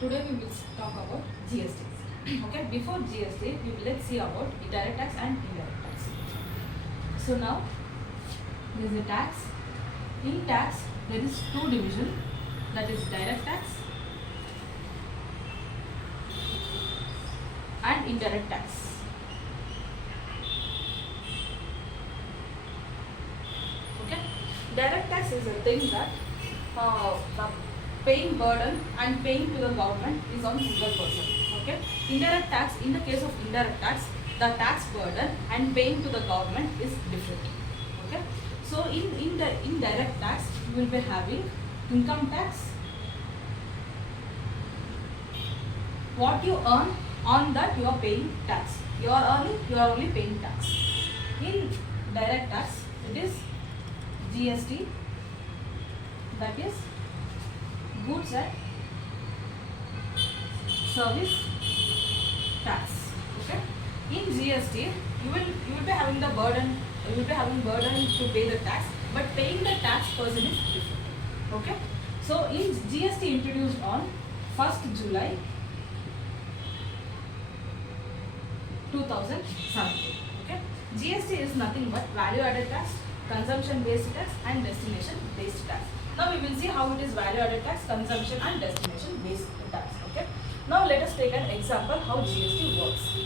today we will talk about GST. Okay, before GST, let's see about direct tax and indirect tax. So now there is a tax. In tax, there is two division, that is direct tax and indirect tax. Okay, direct tax is a thing that the paying burden and paying to the government is on single person. Okay, indirect tax, in the case of indirect tax, the tax burden and paying to the government is different. Okay, so in the indirect tax, you will be having income tax. What you earn, on that you are paying tax. You are earning, you are only paying tax. In direct tax, it is GST, that is goods and service tax. Okay, in GST you will be having the burden, to pay the tax, but paying the tax person is different. Okay, so in GST introduced on 1st July 2017. Okay, GST is nothing but value added tax, consumption based tax and destination based tax. Now we will see how it is value added tax, consumption and destination based tax. Okay, now let us take an example how GST works.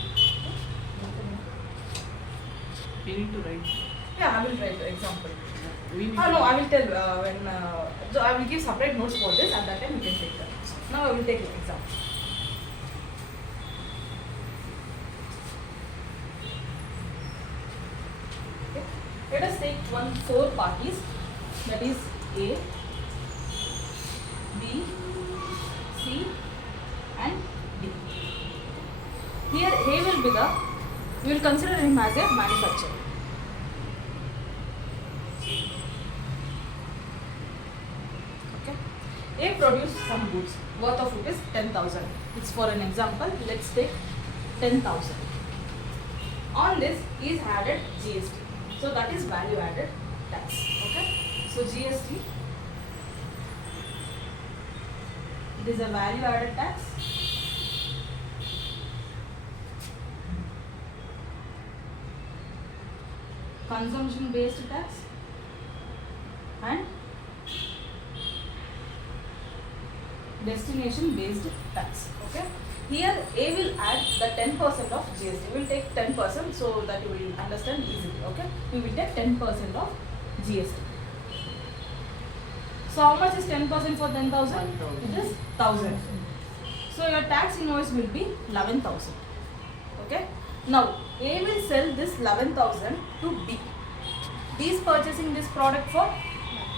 We need to write. Yeah, I will write the example. No, I will tell so I will give separate notes for this. At that time you can take that. Now I will take an example. Okay. Let us take four parties, that is A, B, C and D. Here A will be we will consider him as a manufacturer. Okay. A produced some goods, worth of rupees 10,000. It's for an example, let's take 10,000. On this is added GST. So that is value added tax. Okay. So GST, it is a value added tax. Consumption based tax and destination based tax. Okay. Here A will add the 10% of GST. We will take 10% so that you will understand easily. Okay. We will take 10% of GST. So how much is 10% for 10,000? It is 1,000. So your tax invoice will be 11,000. Okay. Now A will sell this 11,000 to B. B is purchasing this product for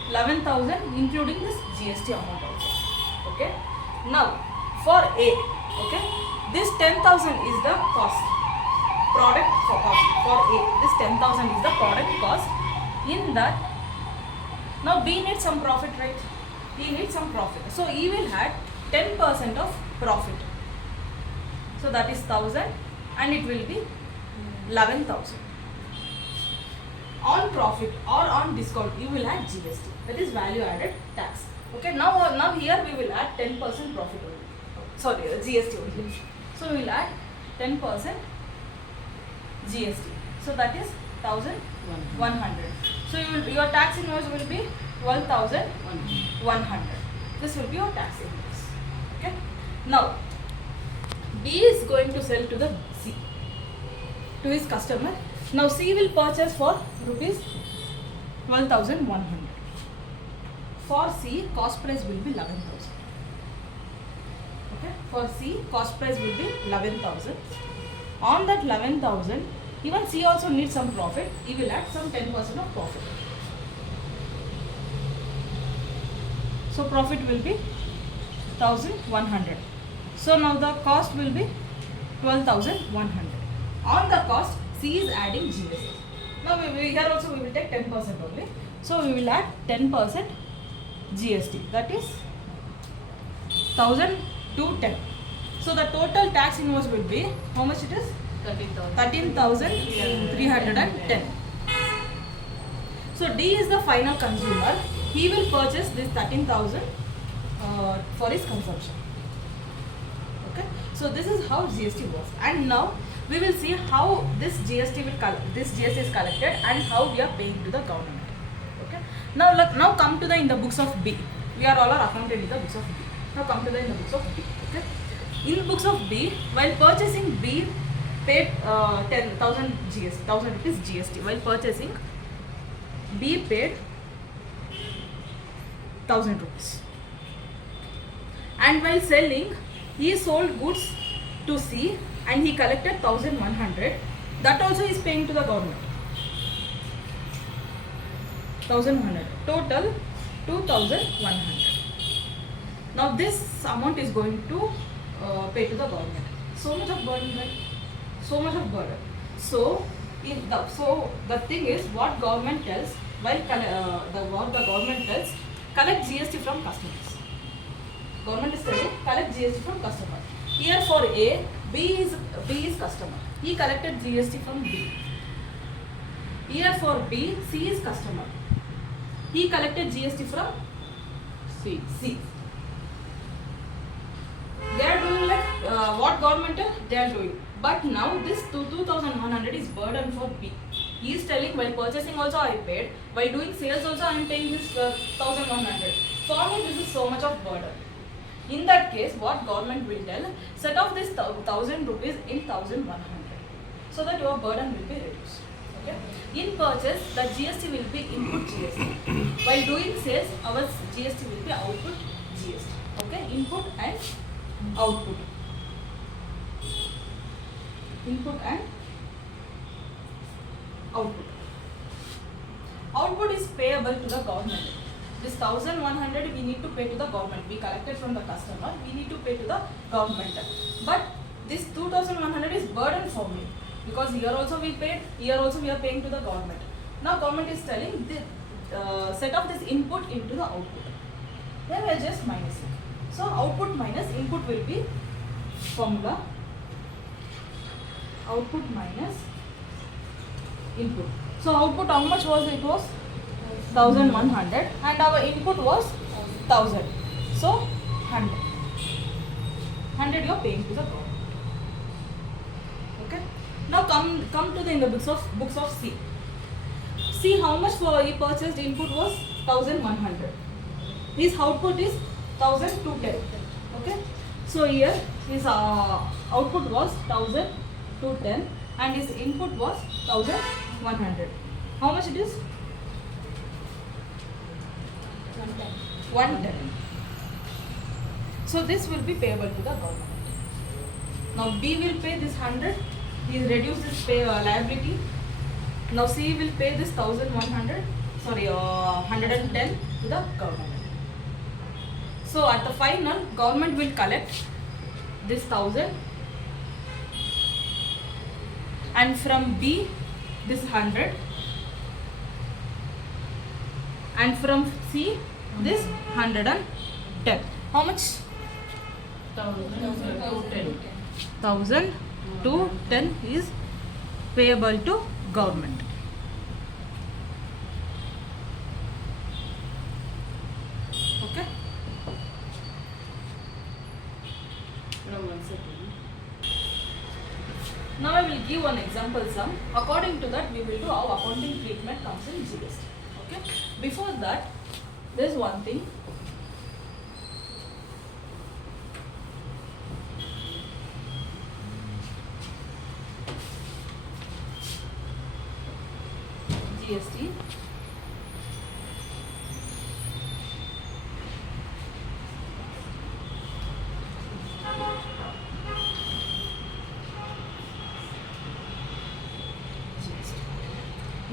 11,000 including this GST amount also. Okay. Now for A, okay, this 10,000 is the cost, product for cost for A. This 10,000 is the product cost. In that, now B needs some profit, right? He needs some profit. So he will add 10% of profit. So that is 1,000 and it will be 11,000. On profit or on discount, you will add GST. That is value added tax. Okay. Now here we will add 10% profit only. Sorry, GST only. So we will add 10% GST. So that is 1,100. So your tax invoice will be 12,100. This will be your tax invoice. Okay. Now B is going to sell to the C, to his customer. Now C will purchase for rupees 12,100. For C, cost price will be 11,000. Okay. For C, cost price will be 11,000. On that 11,000, even C also needs some profit. He will add some 10% of profit. So profit will be 1,100. So now the cost will be 12,100. On the cost, C is adding GST. Now here also we will take 10% only. So we will add 10% GST. That is 1,000 to 10. So the total tax invoice will be, how much it is? 13,310. So D is the final consumer. He will purchase this 13,000 for his consumption. Okay, so this is how GST works, and now we will see how this GST is collected and how we are paying to the government. Okay, now now come to the in the books of B. We are all accounted in the books of B. Now come to the in the books of B. Okay, in books of B, while purchasing B paid 10,000 GST, 1,000 rupees GST. While purchasing, B paid 1,000 rupees. And while selling, he sold goods to C and he collected 1,100. That also is paying to the government. 1,100. Total 2,100. Now this amount is going to pay to the government. So much of burden, right? So much of burden. So the thing is, what government tells, while what the government tells, collect GST from customers. Government is telling collect GST from customer. Here for A, B is customer. He collected GST from B. Here for B, C is customer. He collected GST from C. They are doing like what government they are doing. But now this 2,100 is burden for B. He is telling while purchasing also I paid, while doing sales also I am paying this 1,100. For me this is so much of burden. In that case, what government will tell, set off this 1,000 rupees in 1,100, so that your burden will be reduced. Okay. In purchase, the GST will be input GST. While doing sales, our GST will be output GST. Okay. Input and output. Input and output. Output is payable to the government. This 1,100 we need to pay to the government. We collected from the customer. We need to pay to the government. But this 2,100 is burden for me, because here also we paid. Here also we are paying to the government. Now government is telling set off this input into the output. Then we are just minusing. So output minus input will be formula. Output minus input. So output how much was it? Was 1,100 and our input was 1,000. So 100. 100 you are paying to the government. Okay. Now come to the in the books of C. See how much for he purchased input was 1,100. His output is 1,210. Okay. So here his output was 1,210 and his input was 1,100. How much it is? 110. So this will be payable to the government. Now B will pay this 100. He reduced this liability. Now C will pay this 1,100. Sorry, 110 to the government. So at the final, government will collect this 1,000, and from B this 100, and from C this 110. How much? 1,210 is payable to government. Okay. Now I will give one example sum. According to that, we will do how accounting treatment comes in GST. Okay. Before that, there is one thing. GST.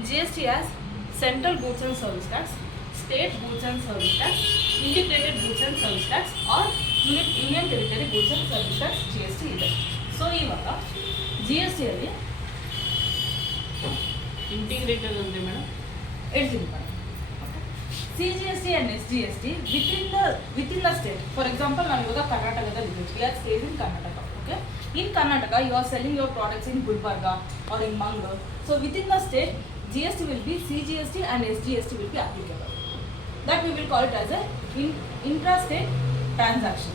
GST as Central Goods and Service Tax, State Goods and Service Tax, Integrated Goods and Service Tax, or Union Territory Goods and Service Tax GST ಇದೆ. So ಇವಾಗ GST ಅಲ್ಲಿ integrated ಅಂದ್ರೆ madam ಹೇಳ್ತೀನಿ madam. CGST and SGST within the state. For example, ನಾವು ಇವಾಗ ಕರ್ನಾಟಕದಲ್ಲಿ ಇದ್ದೀವಿ. We are staying in Karnataka. Okay? In Karnataka, you are selling your products in Gulbarga or in Mangalore. So within the state, GST will be CGST and SGST will be applicable. That we will call it as a intrastate transaction.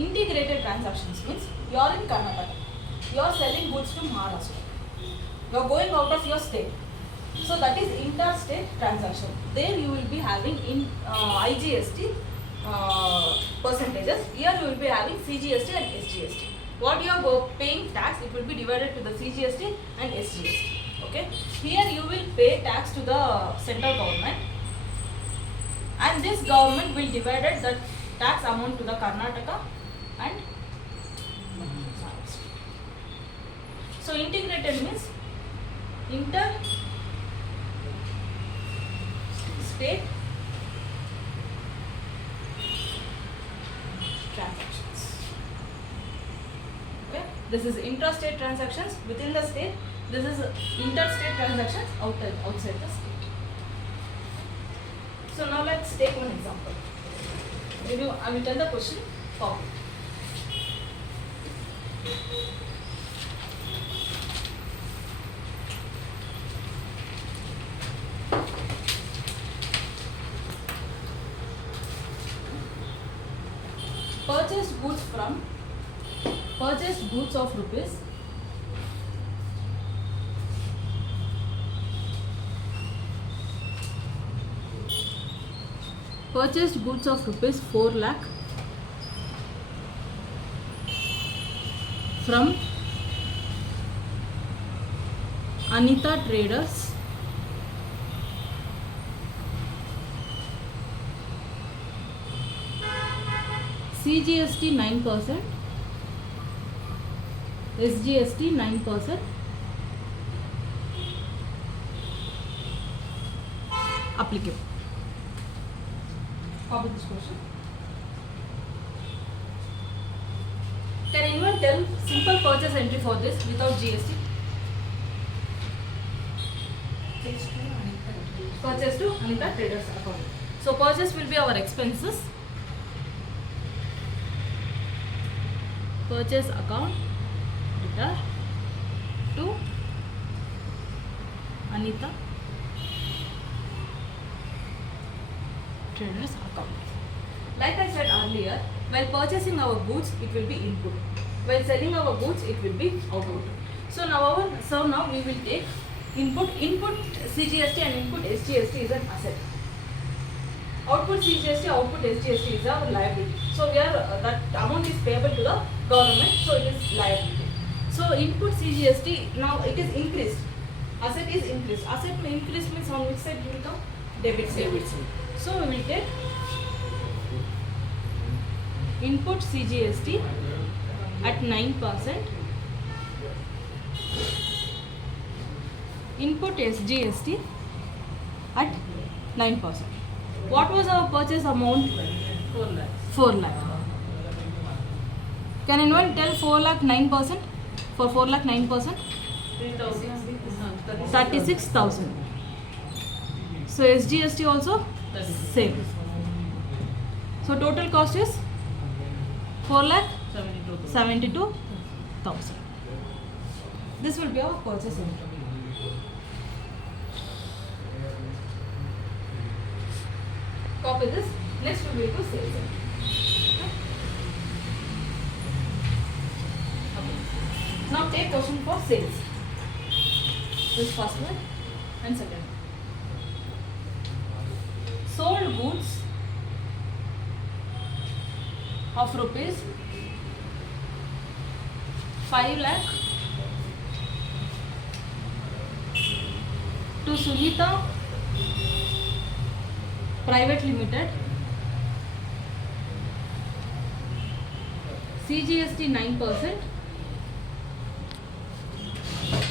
Integrated transactions means you are in Karnataka. You are selling goods to Maharashtra. You are going out of your state. So that is interstate transaction. There you will be having in IGST percentages. Here you will be having CGST and SGST. What you are paying tax, it will be divided to the CGST and SGST. Okay. Here you will pay tax to the central government, and this government will divide the tax amount to the Karnataka and Maharashtra. So integrated means inter-state transactions. Okay, this is intrastate transactions within the state. This is interstate transactions outside the state. So now let's take one example. I will tell the question forward. Purchased goods of rupees Purchased goods of rupees 4 lakh from Anita Traders CGST 9%, SGST 9% applicable. Copy this question. Can anyone tell simple purchase entry for this without GST? Purchase to Anita Traders account. So purchase will be our expenses. Purchase account debtor to Anita Traders account. Like I said earlier, while purchasing our goods, it will be input. While selling our goods, it will be output. So now we will take input CGST and input SGST is an asset. Output CGST, output SGST is our liability. So that amount is payable to the government, so it is liability. So input CGST, now it is increased. Asset is increased. Asset increase means on which side will come? Debit side. So we will take input CGST at 9%, input SGST at 9%. What was our purchase amount? 4 lakh. Can anyone tell 4 lakh 9%? For 4 lakh 9%? 36,000. So SGST also same. So total cost is 4 lakh 72,000. This will be our purchase entry. Copy this. Next we will do sales entry. Okay. Now take question for sales. This first one and second. Sold goods of rupees 5 lakh to Sunita Private Limited, CGST 9%,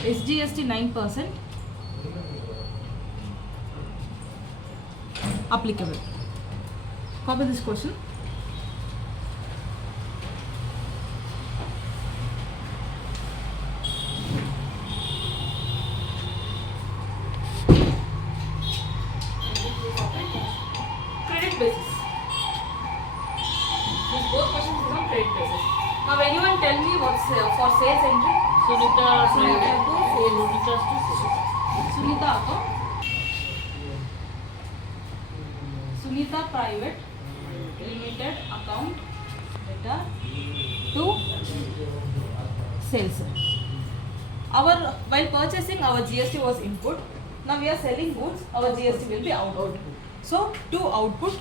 SGST 9% applicable. Copy this question. Credit basis. These both questions is on credit basis. Now anyone tell me what's for sales entry? Sunita account. Sunita Private Limited account data to sales. Our while purchasing our GST was input. Now we are selling goods. Our GST will be output. So to output,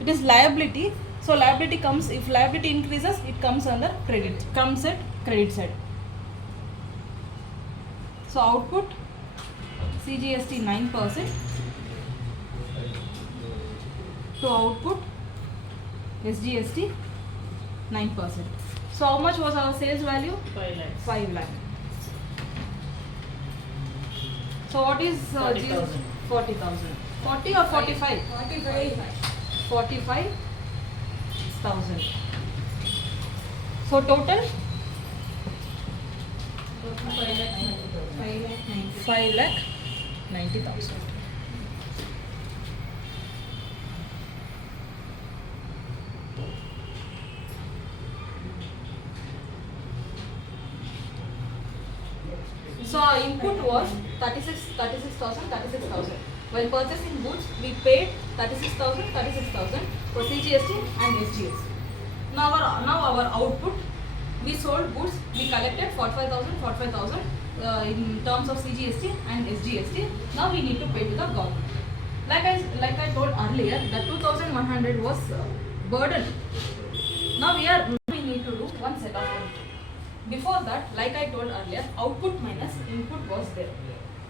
it is liability. So liability comes, if liability increases, it comes under credit. Comes at credit side. So output CGST 9% to output SGST 9%. So how much was our sales value? 5 lakhs. 5 lakh. So what is 40,000. 40,000. 40 or 45? 45,000. So total 5,90,000. So our input was 36,000. While purchasing goods, we paid 36,000 for CGST and SGST. Now our output, we sold goods, we collected 45,000 in terms of CGST and SGST. Now we need to pay to the government. Like I told earlier, the 2,100 was burden. Now we need to do one set of entry. Before that, like I told earlier, output minus input was there.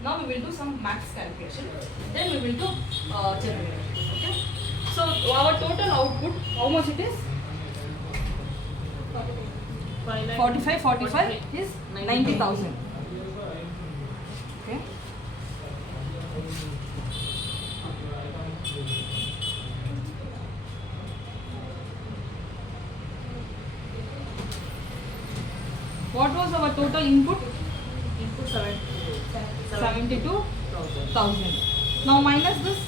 Now we will do some max calculation. Then we will do generator. Okay. So our total output, how much it is? 45 is 90,000. Okay. What was our total input? Input 72,000. Now minus this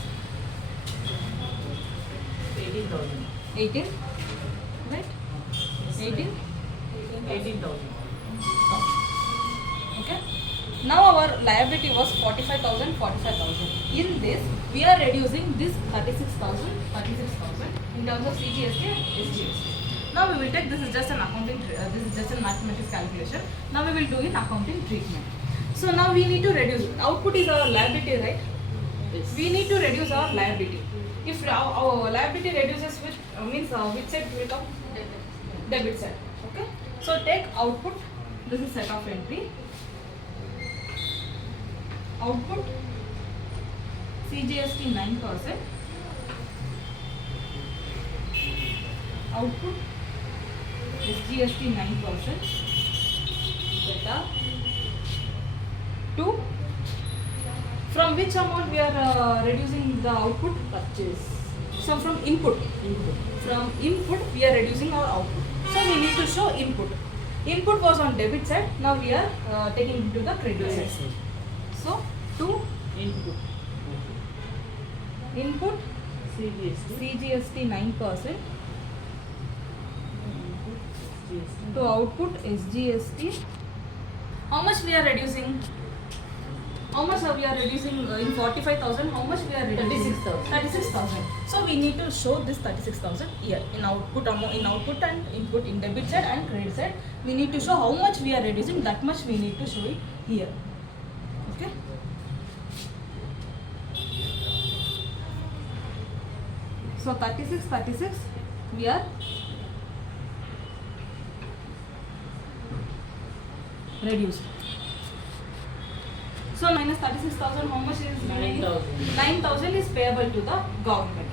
18,000. 18, right? 18. 18,000. Okay. Now our liability was 45,000. In this, we are reducing this 36,000 in terms of CGST and SGST. Now we will take, this is just an accounting, this is just a mathematics calculation. Now we will do in accounting treatment. So now we need to reduce, output is our liability, right? Yes. We need to reduce our liability. If our liability reduces, which means which side will come? Debit side. Okay. So take output, this is set of entry. Output CGST 9%. Output SGST 9%. Data to, from which amount we are reducing the output? Purchase. So from input. From input we are reducing our output. So we need to show input. Input was on debit side. Now we are taking it to the credit side. So to input CGST 9% to output SGST. How much we are reducing? How much we are reducing in 45,000? How much we are reducing? 36,000. So we need to show this 36,000 here in output and input, in debit side and credit side. We need to show how much we are reducing. That much we need to show it here. Okay. So 36 we are reduced. So minus 36,000, how much is 9,000. 9,000 is payable to the government.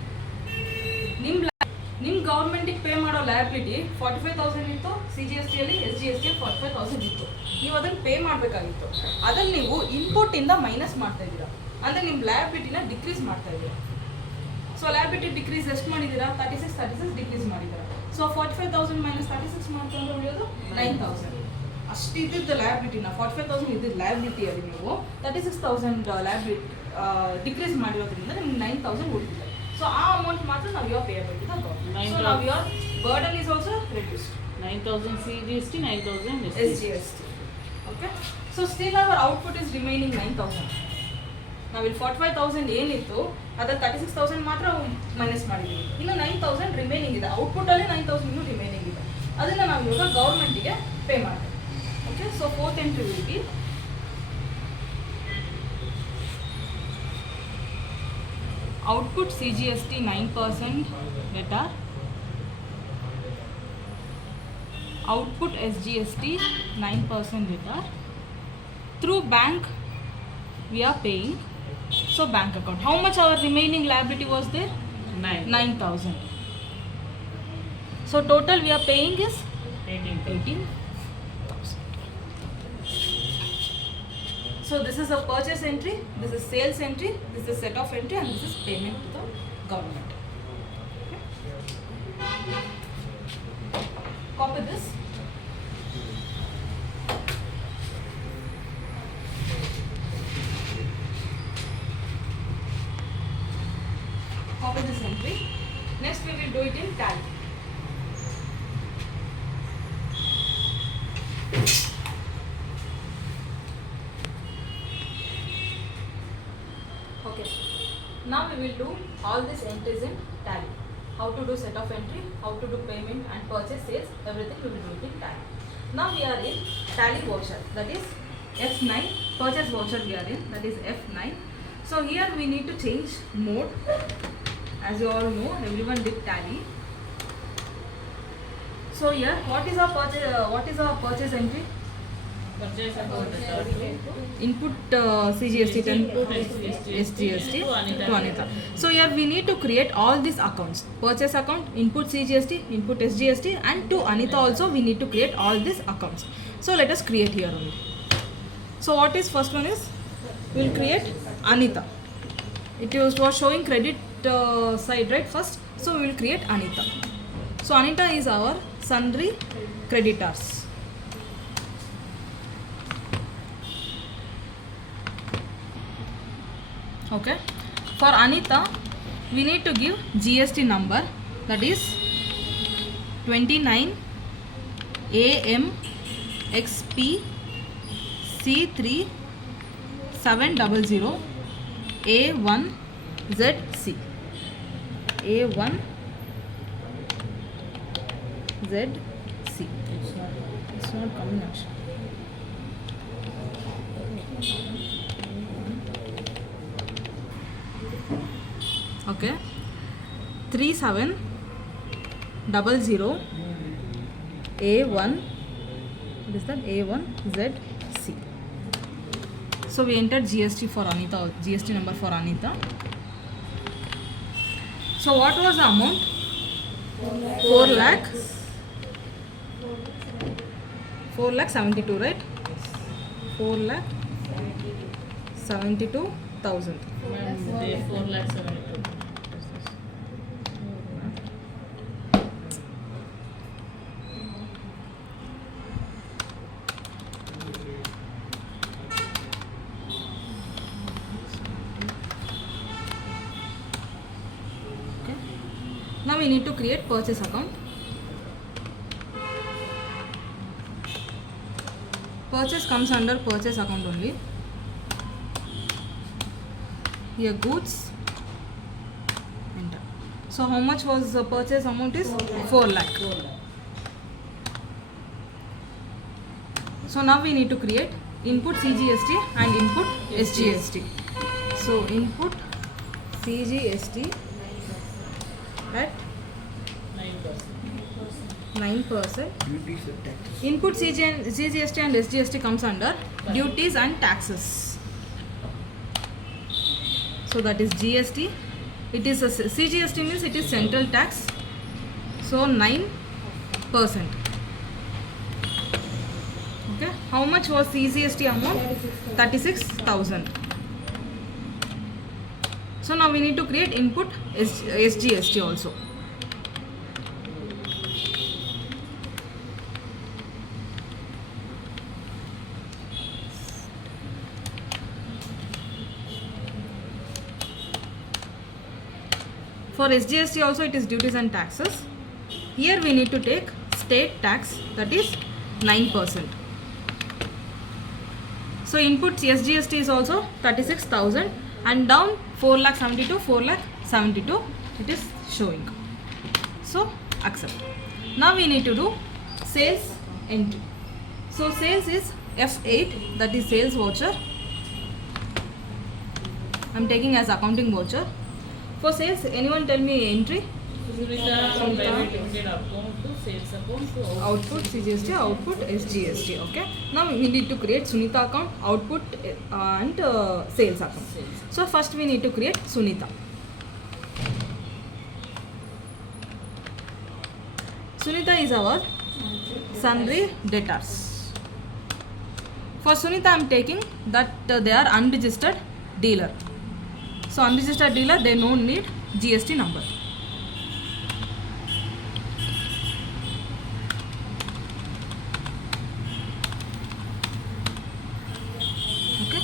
ನಿಮ್ಮ ಗೌರ್ಮೆಂಟಿಗೆ pay ಮಾಡೋ liability 45,000 ಇತ್ತು, CGST ಅಲ್ಲಿ SGST 45,000 ಇತ್ತು. ನೀವು ಅದನ್ನು pay ಮಾಡಬೇಕಾಗಿತ್ತು. ಅದನ್ನು ನೀವು ಇನ್ಪುಟ್ಟಿಂದ ಮೈನಸ್ ಮಾಡ್ತಾ ಇದ್ದೀರಾ, ಅಂದರೆ ನಿಮ್ಮ ಲಯಬಿಲಿಟಿನ ಡಿಕ್ರೀಸ್ ಮಾಡ್ತಾ ಇದ್ದೀರಾ. ಸೊ ಲಯಬಿಲಿಟಿ ಡಿಕ್ರೀಸ್ ಎಷ್ಟು ಮಾಡಿದ್ದೀರಾ? 36 ಡಿಕ್ರೀಸ್ ಮಾಡಿದ್ದೀರಾ. ಸೊ 45,000 ಮೈನಸ್ 36 ಮಾಡ್ಕೊಂಡು ಉಳಿಯೋದು 9,000. ಅಷ್ಟು ಇದ್ದಿದ್ದು ಲಯಬಿಲಿಟಿನ 45,000 ಇದ್ದಿದ್ದು ಲಯಬಿಲಿಟಿಯಲ್ಲಿ ನೀವು 36,000 ಲಯಬಿಲಿಟಿ ಡಿಕ್ರೀಸ್ ಮಾಡಿರೋದ್ರಿಂದ ನಿಮ್ಗೆ 9,000 ಉಳಿದಿದೆ. ಸೊ ಆ ಅಮೌಂಟ್ ಮಾತ್ರ ನಾವು you are payable to the government. So ನಾವು your burden is also reduced. 9,000 CGST, 9,000 SGST. Okay. So still our output is remaining 9,000. ನಾವಿಲ್ಲಿ 45,000 ಏನಿತ್ತು ಅದ್ರಲ್ಲಿ 36,000 ಮಾತ್ರ ಮೈನಸ್ ಮಾಡಿದ್ದೀವಿ. ಇನ್ನು 9,000 ರಿಮೈನಿಂಗ್ ಇದೆ. ಔಟ್ಪುಟ್ಟಲ್ಲಿ 9,000 ಇನ್ನೂ ರಿಮೈನಿಂಗ್ ಇದೆ. ಅದನ್ನು ನಾವು ಇವಾಗ ಗೌರ್ಮೆಂಟಿಗೆ ಪೇ ಮಾಡ್ತೀವಿ. Okay, so fourth entry will be output CGST 9% data, output SGST 9% data. Through bank we are paying, so bank account. How much our remaining liability was there? 9,000. So total we are paying is 18,000. So this is a purchase entry, this is sales entry, this is set of entry, and this is payment to the government. Okay. Copy this. Copy this entry. Next we will do it in Tally. Okay, now we will do all these entries in Tally. How to do set of entry, how to do payment and purchase, sales, everything we will do it in Tally. Now we are in Tally voucher, that is F9. Purchase voucher we are in, that is F9. So here we need to change mode. As you all know, everyone did Tally. So here, what is our purchase entry? Purchase account Input CGST 10 SGST to Anita. So here we need to create all these accounts. Purchase account, input CGST, input SGST, and to Anita also we need to create all these accounts. So let us create here only. So what is first one is, we will create Anita. It was showing credit side, right, first. So we will create Anita. So Anita is our sundry creditors. Okay, for Anita we need to give GST number, that is 29 AMXP C3 700 A1ZC. A1ZC. It's not coming actually. Okay, 3700 A1, what is that? A1ZC. So we entered GST for Anita, GST number for Anita. So what was the amount? 4,72,000, right? 4,72,000. 4,72,000. Now we need to create purchase account. Purchase comes under purchase account only. Here goods, enter. So how much was the purchase amount is? 4 lakh. So now we need to create input CGST and input SGST. So input CGST at 9%. Input CGST and SGST comes under duties and taxes. So that is GST. It is a CGST means it is central tax. So 9%. Okay. How much was CGST amount? 36,000. So now we need to create input SGST also. For SGST also it is duties and taxes. Here we need to take state tax, that is 9%. So input SGST is also 36,000 and down 4,72, 4,72 it is showing. So accept. Now we need to do sales entry. So sales is F8, that is sales voucher. I am taking as accounting voucher. For sales, anyone tell me entry? Sunita from private limited account to sales account to Output CGST, output SGST. Okay. Now we need to create Sunita account, output and sales account. So first we need to create Sunita. Sunita is our sundry debtors. For Sunita I am taking that they are unregistered dealer. So unregistered dealer, they don't need GST number. Okay.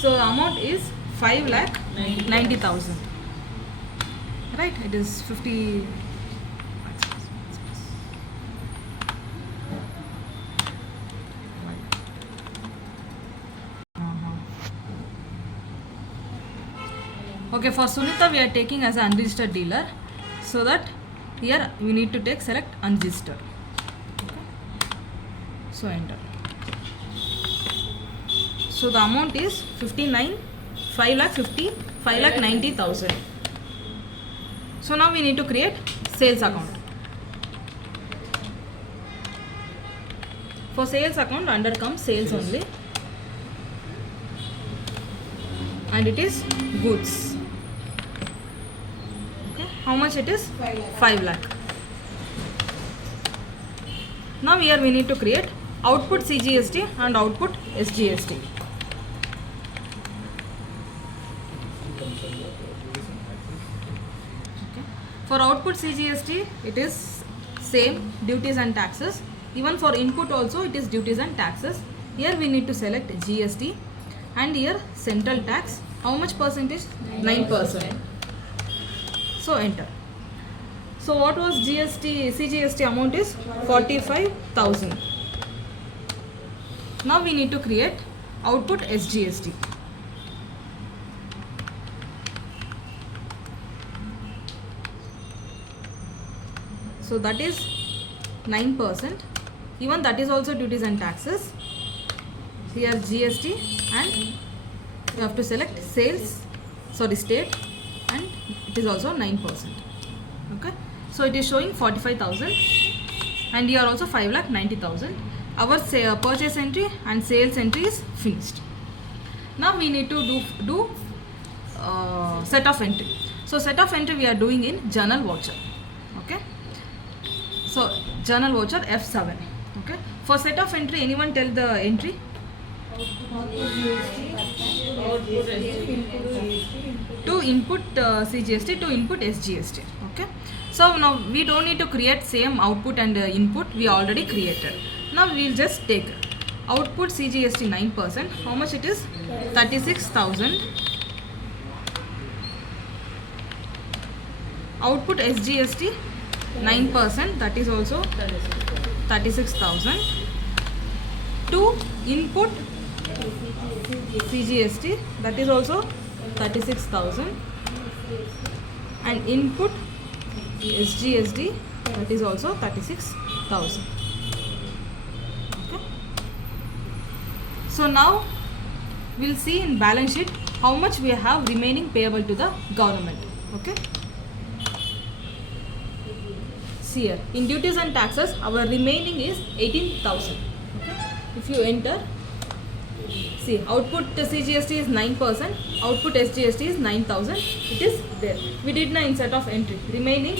So amount is 5,90,000. Right? It is 50. Okay, for Sunita we are taking as an unregistered dealer, so that here we need to take select unregistered. Okay. So enter. So the amount is 5,90,000. So now we need to create sales account. For sales account, under comes sales only, and it is goods. How much it is? 5 lakh. Now here we need to create output CGST and output SGST. Okay. For output CGST, it is same duties and taxes. Even for input also it is duties and taxes. Here we need to select GST, and here central tax. How much percentage? 9%. So enter. So what was CGST amount is 45,000. Now we need to create output SGST. So that is 9%. Even that is also duties and taxes. Here GST, and you have to select sales, state, and it is also 9%. Okay. So it is showing 45,000, and here also 5,90,000. Our purchase entry and sales entry is finished. Now we need to do set of entry. So set of entry we are doing in journal voucher. Okay. So journal voucher F7. Okay. For set of entry, anyone tell the entry? To input CGST, to input SGST. Okay. So now we don't need to create same output and input, we already created. Now we will just take output CGST 9%. How much it is? 36,000. Output SGST 9%, that is also 36,000. To input CGST, that is also 36,000, and input SGST, that is also 36,000. Okay. So now we'll see in balance sheet how much we have remaining payable to the government. Okay. See here, in duties and taxes our remaining is 18,000. Okay. If you enter, see, output CGST is 9%, output SGST is 9,000. It is there. We did 9 set of entry. Remaining,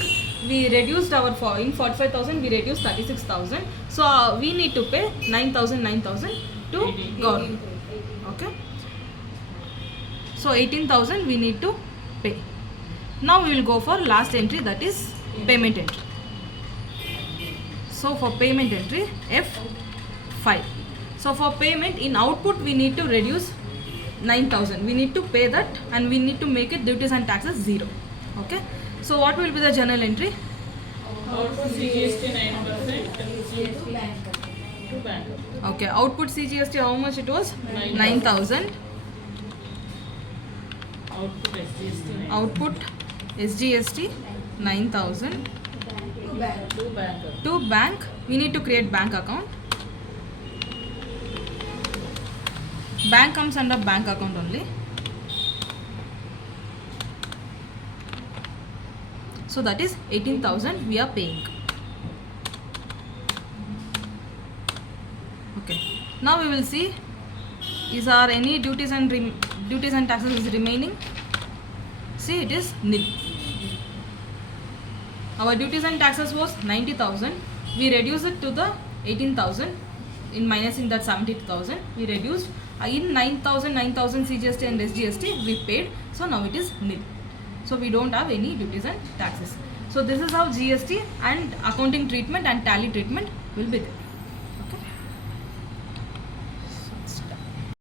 we reduced our in 45,000, we reduced 36,000. So we need to pay 9,000 to government. Okay. So 18,000 we need to pay. Now we will go for last entry, that is payment entry. So for payment entry F5. So for payment in output we need to reduce 9,000. We need to pay that, and we need to make it duties and taxes 0. Okay. So what will be the journal entry? output CGST 9% to bank. Okay. Output CGST how much it was? 9,000. Output SGST. Output SGST 9,000. To bank. To bank, we need to create bank account. Bank comes under bank account only. So that is 18,000 we are paying. Okay. Now we will see, is there any duties and taxes is remaining? See, it is nil. Our duties and taxes was 90,000. We reduced it to the 18,000. In minusing that 70,000, we reduced. In 9,000 CGST and SGST we paid. So now it is nil. So we don't have any duties and taxes. So this is how GST and accounting treatment and tally treatment will be there.